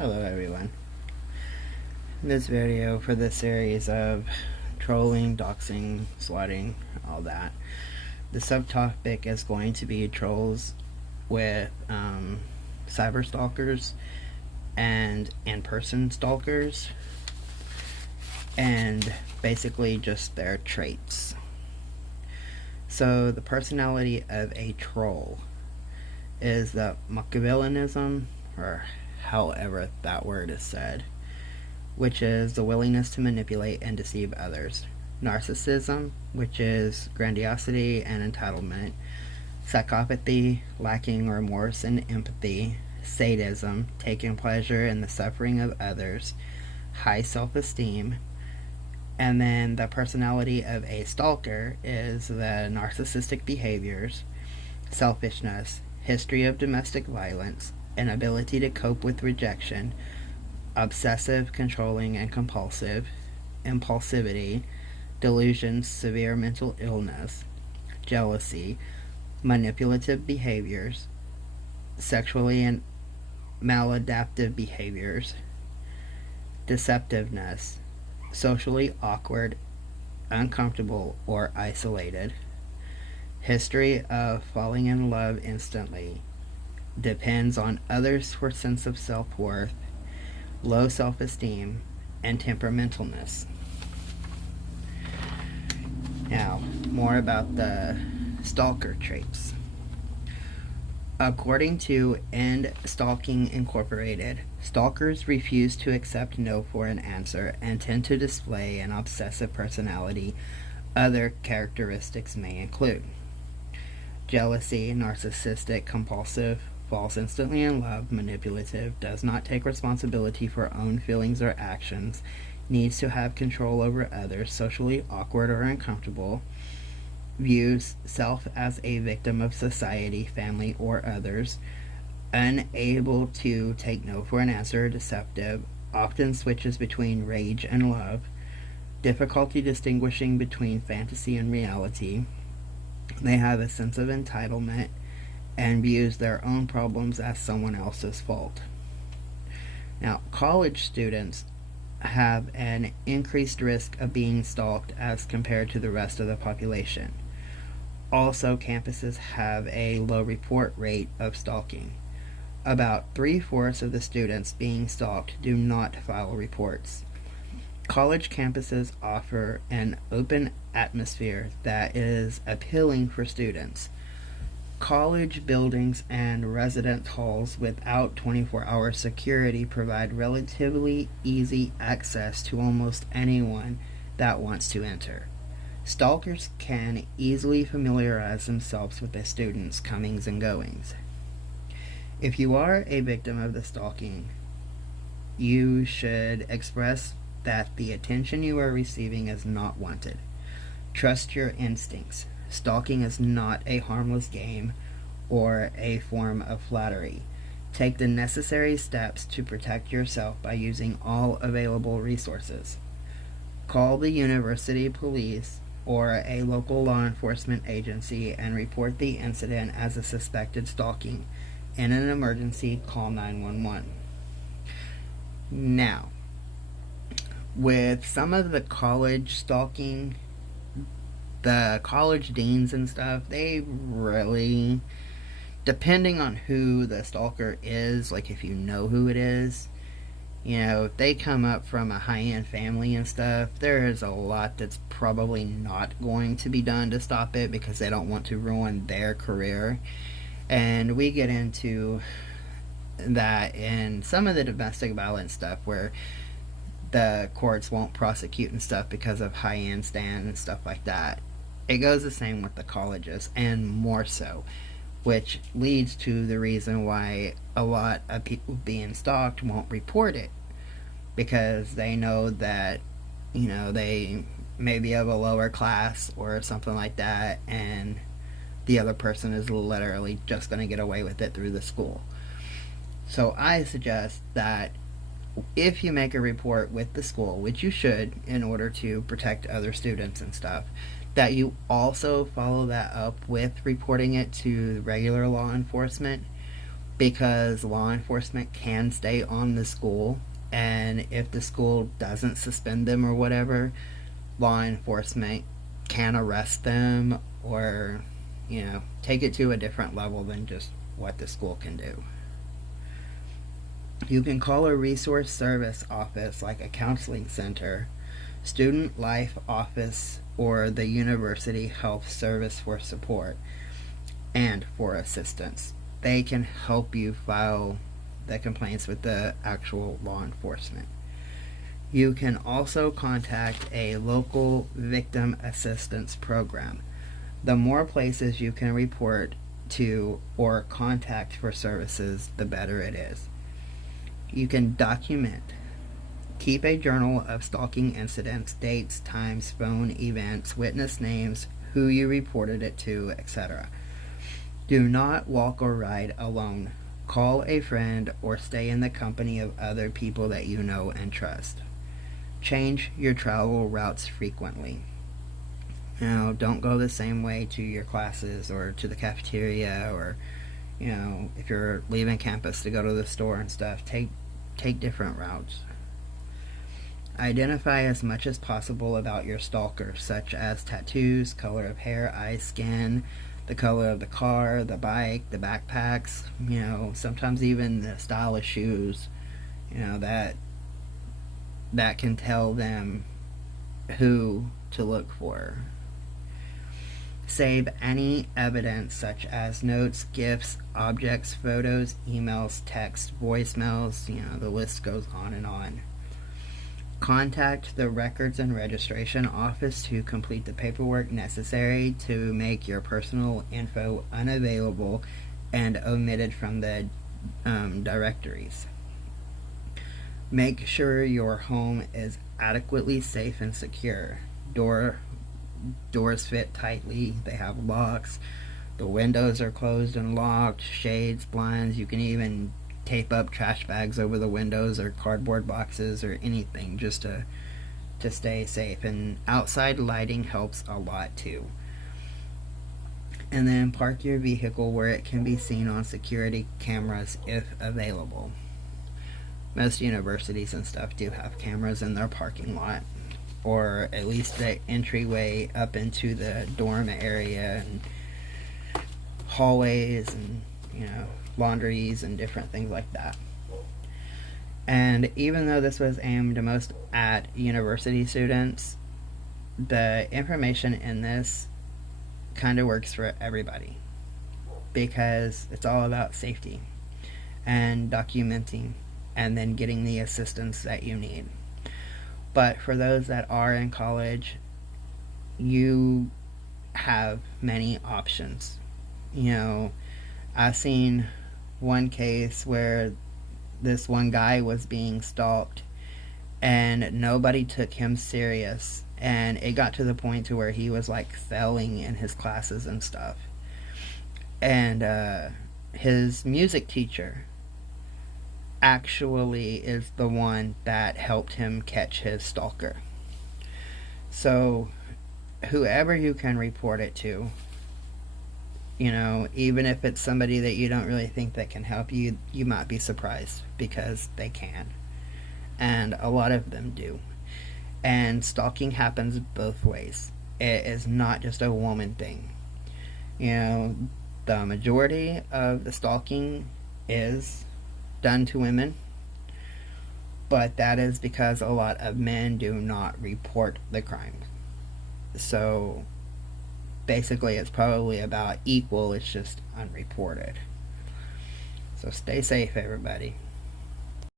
Hello everyone. In this video for this series of trolling, doxing, swatting, all that, the subtopic is going to be trolls with cyber stalkers and in-person stalkers, and basically just their traits. So the personality of a troll is the Machiavellianism, or however that word is said, which is the willingness to manipulate and deceive others. Narcissism, which is grandiosity and entitlement. Psychopathy, lacking remorse and empathy. Sadism, taking pleasure in the suffering of others. High self-esteem. And then the personality of a stalker is the narcissistic behaviors, selfishness, history of domestic violence, inability to cope with rejection, obsessive, controlling, and compulsive, impulsivity, delusions, severe mental illness, jealousy, manipulative behaviors, sexually and maladaptive behaviors, deceptiveness, socially awkward, uncomfortable, or isolated, history of falling in love instantly, depends on others for sense of self-worth, low self-esteem, and temperamentalness. Now, more about the stalker traits. According to End Stalking Incorporated, stalkers refuse to accept no for an answer and tend to display an obsessive personality. Other characteristics may include jealousy, narcissistic, compulsive, falls instantly in love, manipulative, does not take responsibility for own feelings or actions, needs to have control over others, socially awkward or uncomfortable, views self as a victim of society, family, or others, unable to take no for an answer, deceptive, often switches between rage and love, difficulty distinguishing between fantasy and reality. They have a sense of entitlement and views their own problems as someone else's fault. Now, college students have an increased risk of being stalked as compared to the rest of the population. Also, campuses have a low report rate of stalking. About 3/4 of the students being stalked do not file reports. College campuses offer an open atmosphere that is appealing for students. College buildings and residence halls without 24-hour security provide relatively easy access to almost anyone that wants to enter. Stalkers can easily familiarize themselves with the students' comings and goings. If you are a victim of the stalking, you should express that the attention you are receiving is not wanted. Trust your instincts. Stalking is not a harmless game or a form of flattery. Take the necessary steps to protect yourself by using all available resources. Call the university police or a local law enforcement agency and report the incident as a suspected stalking. In an emergency, call 911. Now, with some of the college stalking, the college deans and stuff, they really, depending on who the stalker is, like if you know who it is, if they come up from a high-end family and stuff, there is a lot that's probably not going to be done to stop it because they don't want to ruin their career. And we get into that in some of the domestic violence stuff where the courts won't prosecute and stuff because of high-end stand and stuff like that. It goes the same with the colleges, and more so, which leads to the reason why a lot of people being stalked won't report it, because they know that, they maybe of a lower class or something like that, and the other person is literally just going to get away with it through the school. So I suggest that if you make a report with the school, which you should in order to protect other students and stuff, that you also follow that up with reporting it to regular law enforcement because law enforcement can stay on the school, and if the school doesn't suspend them or whatever, law enforcement can arrest them or, take it to a different level than just what the school can do. You can call a resource service office like a counseling center, student life office, or the university health service for support and for assistance. They can help you file the complaints with the actual law enforcement. You can also contact a local victim assistance program. The more places you can report to or contact for services, the better it is. You can document. Keep a journal of stalking incidents, dates, times, phone events, witness names, who you reported it to, etc. Do not walk or ride alone. Call a friend or stay in the company of other people that you know and trust. Change your travel routes frequently. Don't go the same way to your classes or to the cafeteria, or if you're leaving campus to go to the store and stuff, take different routes. Identify as much as possible about your stalker, such as tattoos, color of hair, eye, skin, the color of the car, the bike, the backpacks, sometimes even the style of shoes, that can tell them who to look for. Save any evidence such as notes, gifts, objects, photos, emails, texts, voicemails, the list goes on and on. Contact the Records and Registration Office to complete the paperwork necessary to make your personal info unavailable and omitted from the directories. Make sure your home is adequately safe and secure. Doors fit tightly, they have locks, the windows are closed and locked, shades, blinds. You can even tape up trash bags over the windows or cardboard boxes or anything just to stay safe. And outside lighting helps a lot too. And then park your vehicle where it can be seen on security cameras if available. Most universities and stuff do have cameras in their parking lot, or at least the entryway up into the dorm area and hallways and laundries and different things like that. And even though this was aimed most at university students, the information in this kind of works for everybody, because it's all about safety and documenting and then getting the assistance that you need. But for those that are in college, you have many options. I've seen one case where this one guy was being stalked and nobody took him serious, and it got to the point to where he was like failing in his classes and stuff. And his music teacher actually is the one that helped him catch his stalker. So whoever you can report it to, even if it's somebody that you don't really think that can help you, you might be surprised, because they can. And a lot of them do. And stalking happens both ways. It is not just a woman thing. The majority of the stalking is done to women, but that is because a lot of men do not report the crime. So basically it's probably about equal, it's just unreported. So stay safe, everybody.